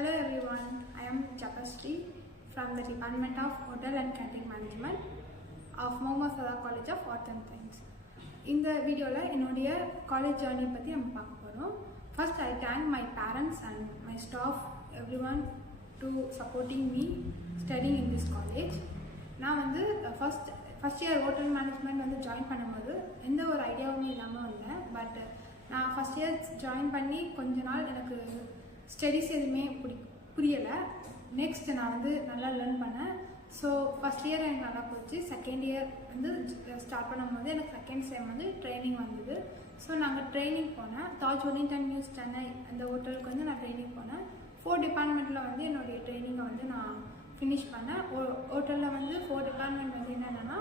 Hello everyone, I am Japasri from the Department of Hotel and Catering Management of Mohammad Salah College of Arts and Science. In the video, என்னுடைய college journey பத்தி நம்ம பார்க்க போறோம். First, I thank my parents and my staff, everyone to supporting me studying in this college. நான் வந்து first year hotel management வந்து join பண்ணும்போது எந்த ஒரு ஐடியாவுமே இல்லாமல் வந்தேன். பட் நான் first year join பண்ணி கொஞ்ச நாள் எனக்கு ஸ்டடீஸ் எதுவுமே புரியலை. நெக்ஸ்ட் நான் வந்து நல்லா லேர்ன் பண்ணேன். ஸோ ஃபஸ்ட் இயர் எனக்கு நல்லா போச்சு. செகண்ட் இயர் வந்து ஸ்டார்ட் பண்ணும்போது எனக்கு செகண்ட் செம் வந்து ட்ரைனிங் வந்தது. ஸோ நாங்கள் ட்ரைனிங் போனேன். தாஜ் வெல்லிங்டன் நியூஸ் சென்னை அந்த ஹோட்டலுக்கு வந்து நான் ட்ரைனிங் போனேன். 4 டிபார்ட்மெண்ட்டில் வந்து என்னுடைய ட்ரைனிங்கை வந்து நான் ஃபினிஷ் பண்ணேன். ஹோட்டலில் வந்து 4 டிபார்ட்மெண்ட் வந்து என்னென்னா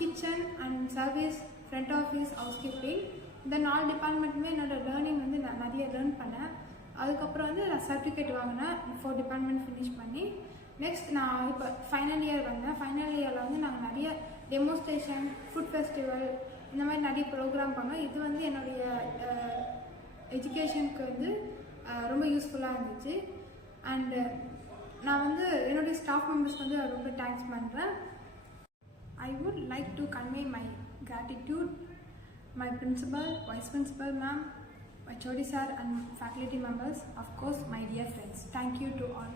kitchen and service, front office, house keeping. இந்த 4 டிபார்ட்மெண்ட்டுமே என்னோடய லேர்னிங் வந்து நான் நிறைய லேர்ன் பண்ணேன். அதுக்கப்புறம் வந்து நான் சர்டிஃபிகேட் வாங்கினேன் 4 டிபார்ட்மெண்ட் ஃபினிஷ் பண்ணி. நெக்ஸ்ட் நான் இப்போ ஃபைனல் இயர் வந்தேன். ஃபைனல் இயரில் வந்து நாங்கள் நிறைய டெமோஸ்ட்ரேஷன், ஃபுட் ஃபெஸ்டிவல், இந்த மாதிரி நிறைய ப்ரோக்ராம் பண்ணோம். இது வந்து என்னுடைய எஜுகேஷனுக்கு வந்து ரொம்ப யூஸ்ஃபுல்லாக இருந்துச்சு. அண்டு நான் வந்து என்னுடைய ஸ்டாஃப் மெம்பர்ஸ்க்கு வந்து ரொம்ப தேங்க்ஸ் பண்ணுறேன். I would like to convey my gratitude my principal, vice principal ma'am, my HOD sir and faculty members, of course my dear friends. Thank you to all.